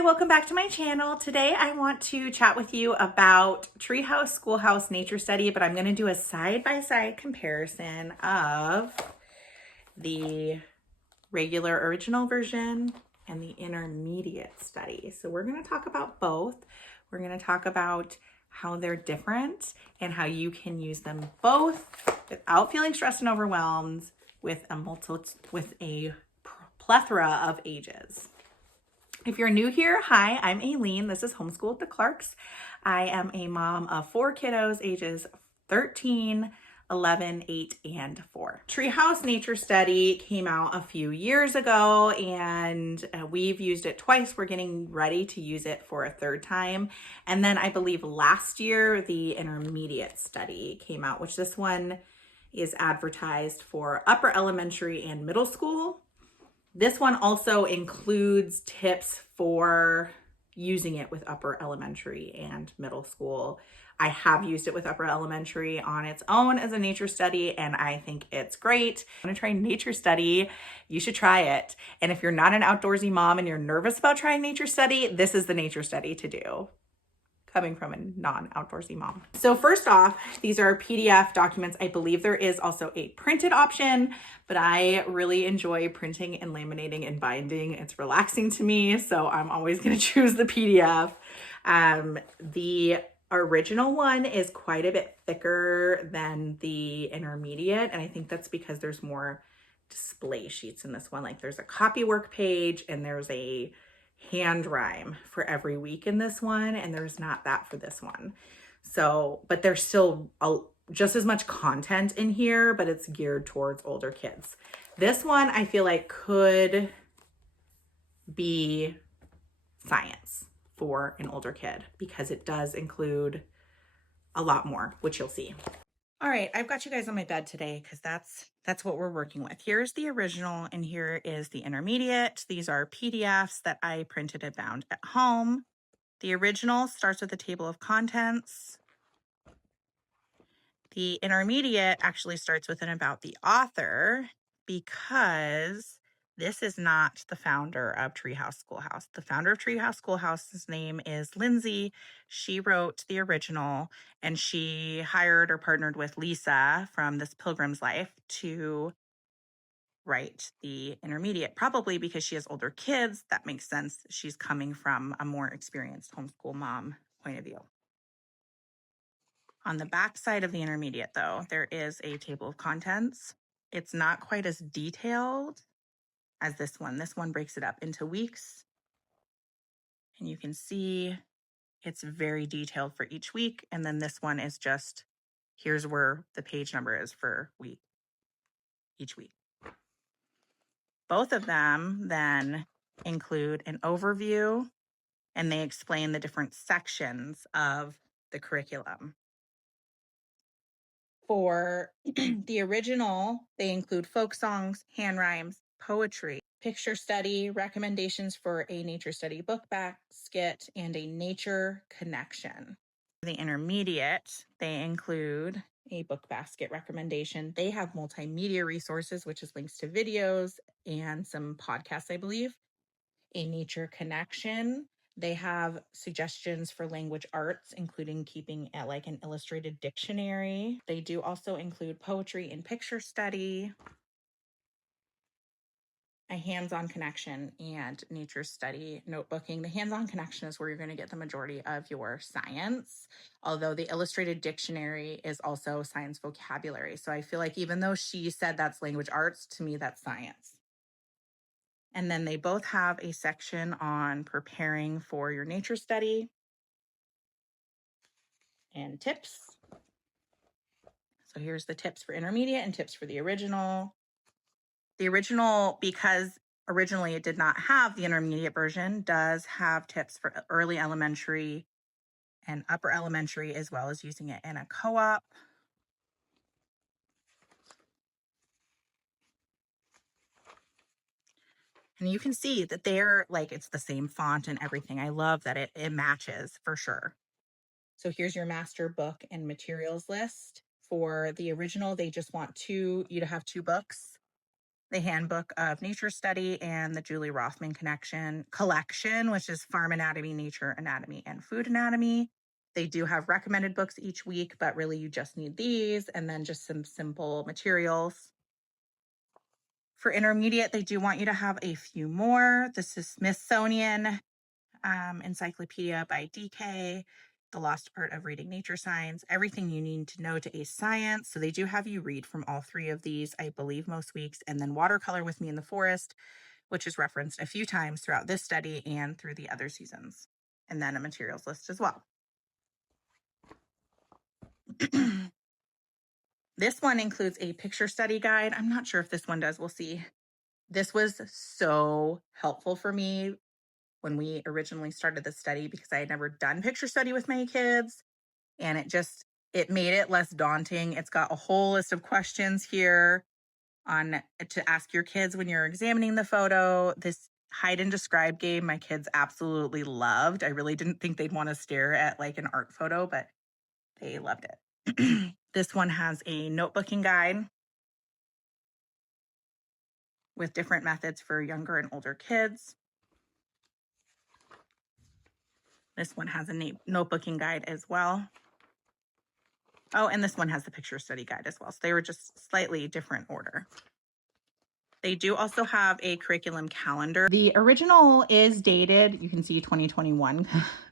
Hi, welcome back to my channel. Today I want to chat with you about Treehouse, Schoolhouse, Nature Study, but I'm going to do a side-by-side comparison of the regular original version and the intermediate study. So we're going to talk about both. We're going to talk about how they're different and how you can use them both without feeling stressed and overwhelmed with a plethora of ages. If you're new here, hi, I'm Aileen. This is Homeschool with the Clarks. I am a mom of 4 kiddos ages 13, 11, 8, and 4. Treehouse Nature Study came out a few years ago and we've used it twice. We're getting ready to use it for a third time. And then I believe last year, the intermediate study came out, which this one is advertised for upper elementary and middle school. This one also includes tips for using it with upper elementary and middle school. I have used it with upper elementary on its own as a nature study, and I think it's great. If you want to try nature study, you should try it. And if you're not an outdoorsy mom and you're nervous about trying nature study, this is the nature study to do, coming from a non-outdoorsy mom. So first off, these are PDF documents. I believe there is also a printed option, but I really enjoy printing and laminating and binding. It's relaxing to me, so I'm always gonna choose the PDF. The original one is quite a bit thicker than the intermediate, and I think that's because there's more display sheets in this one. Like there's a copy work page and there's a hand rhyme for every week in this one, and there's not that for this one. So, but there's still just as much content in here, but it's geared towards older kids. This one I feel like could be science for an older kid because it does include a lot more, which you'll see. All right, I've got you guys on my bed today because that's what we're working with. Here's the original and here is the intermediate. These are PDFs that I printed and bound at home. The original starts with a table of contents. The intermediate actually starts with an about the author because this is not the founder of Treehouse Schoolhouse. The founder of Treehouse Schoolhouse's name is Lindsay. She wrote the original and she hired or partnered with Lisa from This Pilgrim's Life to write the intermediate, probably because she has older kids. That makes sense. She's coming from a more experienced homeschool mom point of view. On the back side of the intermediate, though, there is a table of contents. It's not quite as detailed as this one. This one breaks it up into weeks. And you can see it's very detailed for each week. And then this one is just, here's where the page number is for each week. Both of them then include an overview and they explain the different sections of the curriculum. For the original, they include folk songs, hand rhymes, poetry, picture study, recommendations for a nature study book basket, and a nature connection. For the intermediate, they include a book basket recommendation. They have multimedia resources, which is links to videos and some podcasts, I believe. A nature connection. They have suggestions for language arts, including keeping like an illustrated dictionary. They do also include poetry and picture study, a hands-on connection, and nature study notebooking. The hands-on connection is where you're going to get the majority of your science, although the illustrated dictionary is also science vocabulary. So I feel like even though she said that's language arts, to me that's science. And then they both have a section on preparing for your nature study and tips. So here's the tips for intermediate and tips for the original. The original, because originally it did not have the intermediate version, does have tips for early elementary and upper elementary, as well as using it in a co-op. And you can see that they're like, it's the same font and everything. I love that it matches for sure. So here's your master book and materials list. For the original, they just want you to have 2 books. the Handbook of Nature Study and the Julie Rothman collection, which is Farm Anatomy, Nature Anatomy, and Food Anatomy. They do have recommended books each week, but really you just need these and then just some simple materials. For intermediate, they do want you to have a few more. This is Smithsonian Encyclopedia by DK, The Lost Art of Reading Nature Signs, everything you need to know to ace science. So they do have you read from all three of these, I believe, most weeks. And then Watercolor with Me in the Forest, which is referenced a few times throughout this study and through the other seasons. And then a materials list as well. This one includes a picture study guide. I'm not sure if this one does. We'll see. This was so helpful for me when we originally started the study because I had never done picture study with my kids, and it made it less daunting. It's got a whole list of questions here to ask your kids when you're examining the photo. This hide and describe game my kids absolutely loved. I really didn't think they'd want to stare at like an art photo, but they loved it. This one has a notebooking guide with different methods for younger and older kids. This one has a notebooking guide as well. Oh, and this one has the picture study guide as well. So they were just slightly different order. They do also have a curriculum calendar. The original is dated, you can see 2021.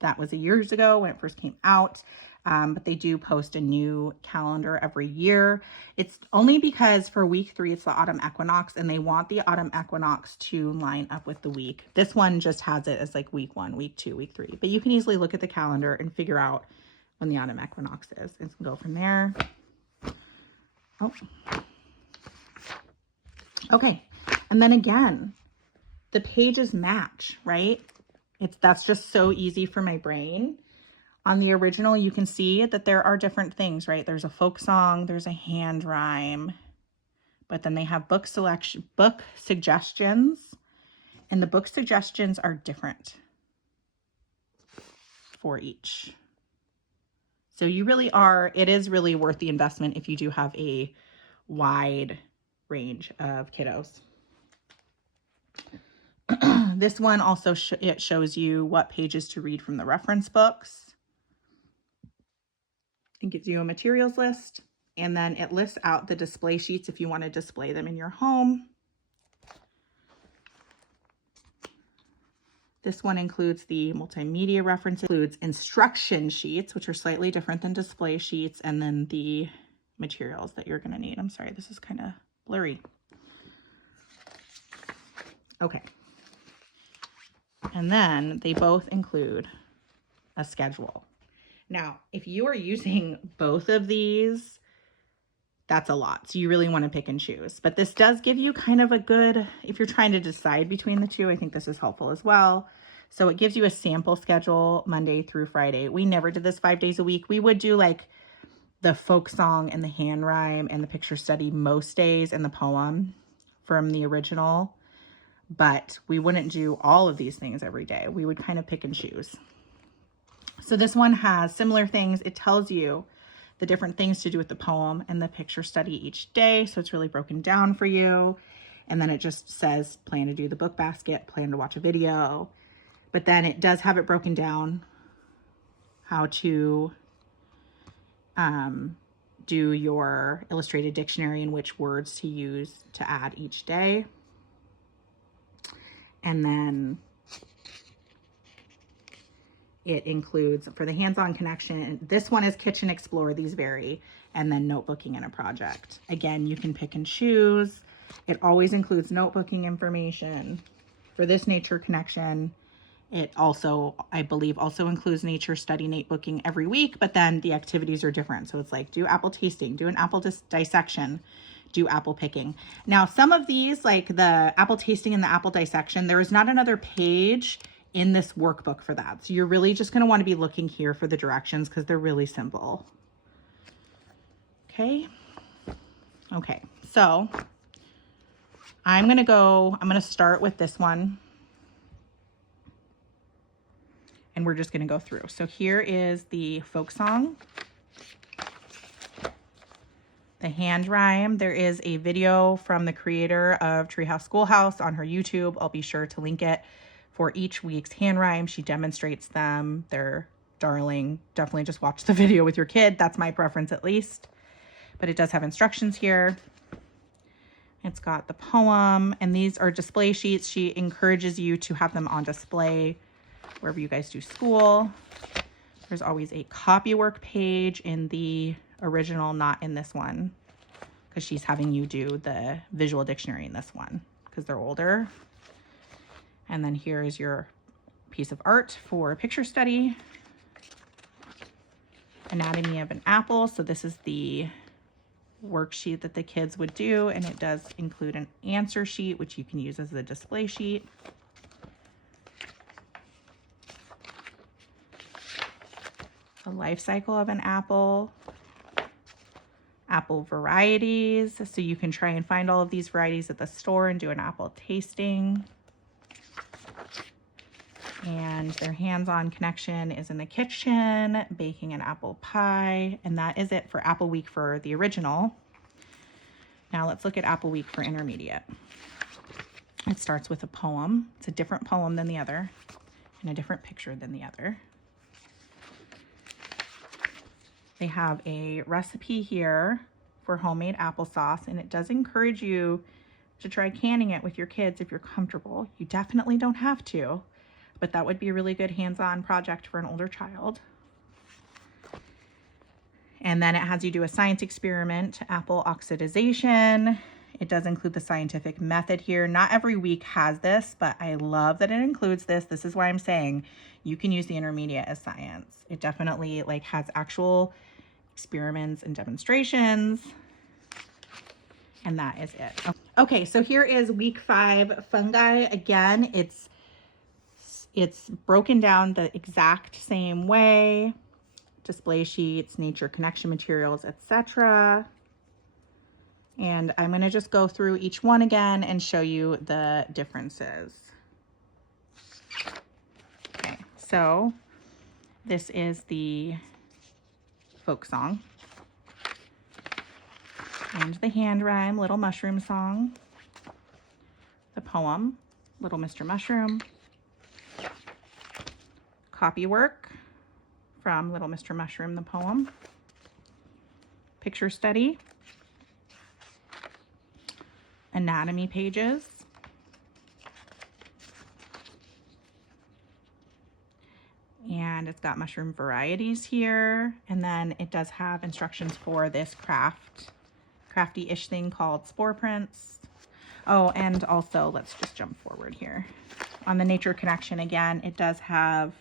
That was years ago when it first came out. But they do post a new calendar every year. It's only because for week 3, it's the autumn equinox, and they want the autumn equinox to line up with the week. This one just has it as like week 1, week 2, week 3. But you can easily look at the calendar and figure out when the autumn equinox is. And go from there. Oh. Okay. And then again, the pages match, right? That's just so easy for my brain. On the original, you can see that there are different things, right? There's a folk song, there's a hand rhyme, but then they have book suggestions, and the book suggestions are different for each. So it is really worth the investment if you do have a wide range of kiddos. This one also it shows you what pages to read from the reference books. It gives you a materials list, and then it lists out the display sheets if you want to display them in your home. This one includes the multimedia references, includes instruction sheets, which are slightly different than display sheets, and then the materials that you're going to need. I'm sorry, this is kind of blurry. Okay. And then they both include a schedule. Now, if you are using both of these, that's a lot. So you really want to pick and choose. But this does give you kind of a good, if you're trying to decide between the two, I think this is helpful as well. So it gives you a sample schedule Monday through Friday. We never did this 5 days a week. We would do like the folk song and the hand rhyme and the picture study most days and the poem from the original. But we wouldn't do all of these things every day. We would kind of pick and choose. So this one has similar things. It tells you the different things to do with the poem and the picture study each day. So it's really broken down for you. And then it just says, plan to do the book basket, plan to watch a video. But then it does have it broken down how to do your illustrated dictionary and which words to use to add each day. And then it includes, for the hands-on connection, this one is Kitchen Explore, these vary, and then notebooking in a project. Again, you can pick and choose. It always includes notebooking information. For this nature connection, it also, I believe, also includes nature study notebooking every week, but then the activities are different. So it's like, do apple tasting, do an apple dissection, do apple picking. Now, some of these, like the apple tasting and the apple dissection, there is not another page in this workbook for that. So you're really just going to want to be looking here for the directions because they're really simple. Okay. Okay. So I'm going to start with this one. And we're just going to go through. So here is the folk song. The hand rhyme, there is a video from the creator of Treehouse Schoolhouse on her YouTube. I'll be sure to link it for each week's hand rhyme. She demonstrates them. They're darling. Definitely just watch the video with your kid. That's my preference at least. But it does have instructions here. It's got the poem, and these are display sheets. She encourages you to have them on display wherever you guys do school. There's always a copywork page in the original, not in this one, because she's having you do the visual dictionary in this one because they're older. And then here is your piece of art for picture study. Anatomy of an apple. So this is the worksheet that the kids would do, and it does include an answer sheet, which you can use as a display sheet. The life cycle of an apple. Apple varieties. So you can try and find all of these varieties at the store and do an apple tasting. And their hands-on connection is in the kitchen, baking an apple pie. And that is it for Apple Week for the original. Now let's look at Apple Week for intermediate. It starts with a poem. It's a different poem than the other and a different picture than the other. They have a recipe here for homemade applesauce, and it does encourage you to try canning it with your kids if you're comfortable. You definitely don't have to, but that would be a really good hands-on project for an older child. And then it has you do a science experiment, apple oxidization. It does include the scientific method here. Not every week has this, but I love that it includes this. This is why I'm saying you can use the intermediate as science. It definitely like has actual experiments and demonstrations. And that is it. Okay, so here is week 5 fungi. Again, it's broken down the exact same way. Display sheets, nature connection materials, etc. And I'm going to just go through each one again and show you the differences. Okay, so this is the folk song and the hand rhyme, Little Mushroom Song, the poem, Little Mr. Mushroom, copywork from Little Mr. Mushroom, the poem, picture study, anatomy pages, and it's got mushroom varieties here, and then it does have instructions for this crafty-ish thing called spore prints. Oh, and also let's just jump forward here. On the nature connection again, it does have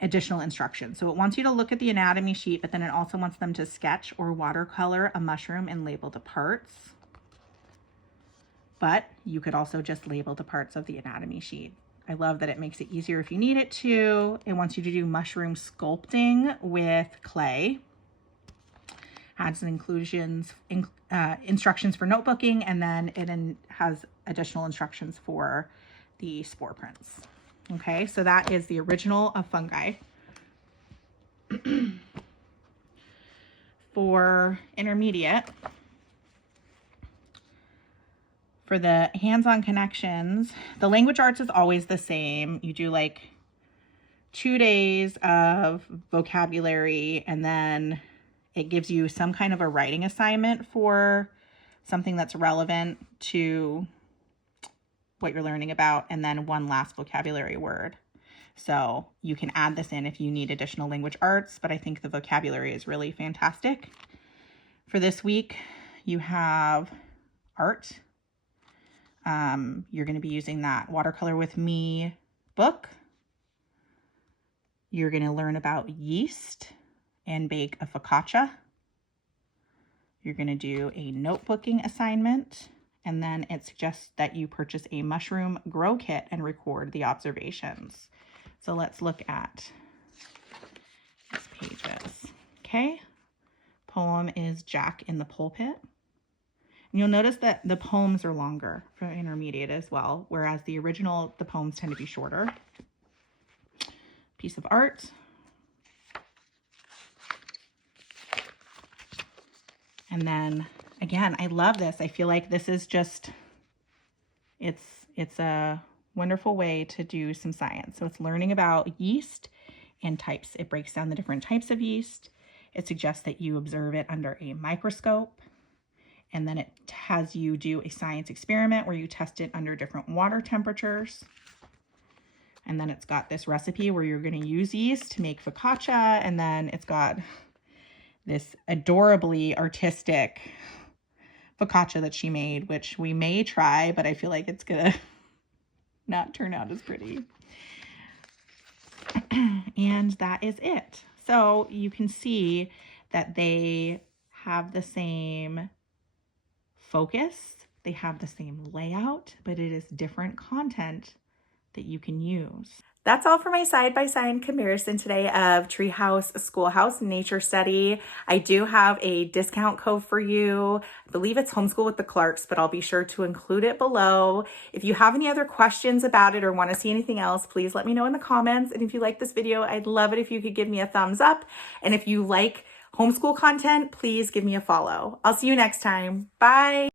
additional instructions. So it wants you to look at the anatomy sheet, but then it also wants them to sketch or watercolor a mushroom and label the parts. But you could also just label the parts of the anatomy sheet. I love that it makes it easier if you need it to. It wants you to do mushroom sculpting with clay. Adds instructions for notebooking, and then it has additional instructions for the spore prints. Okay, so that is the original of fungi. For intermediate, for the hands-on connections, the language arts is always the same. You do like 2 days of vocabulary, and then it gives you some kind of a writing assignment for something that's relevant to what you're learning about, and then one last vocabulary word. So you can add this in if you need additional language arts, but I think the vocabulary is really fantastic. For this week, you have art. You're going to be using that Watercolor With Me book. You're going to learn about yeast and bake a focaccia. You're going to do a notebooking assignment. And then it suggests that you purchase a mushroom grow kit and record the observations. So let's look at these pages. Okay. Poem is Jack in the Pulpit. And you'll notice that the poems are longer for intermediate as well, whereas the original, the poems tend to be shorter. Piece of art. And then again, I love this. I feel like this is just, it's a wonderful way to do some science. So it's learning about yeast and types. It breaks down the different types of yeast. It suggests that you observe it under a microscope. And then it has you do a science experiment where you test it under different water temperatures. And then it's got this recipe where you're going to use yeast to make focaccia. And then it's got this adorably artistic focaccia that she made, which we may try, but I feel like it's going to not turn out as pretty. And that is it. So you can see that they have the same focus, they have the same layout, but it is different content that you can use. That's all for my side-by-side comparison today of Treehouse Schoolhouse Nature Study. I do have a discount code for you. I believe it's Homeschool with the Clarks, but I'll be sure to include it below. If you have any other questions about it or want to see anything else, please let me know in the comments. And if you like this video, I'd love it if you could give me a thumbs up. And if you like homeschool content, please give me a follow. I'll see you next time. Bye.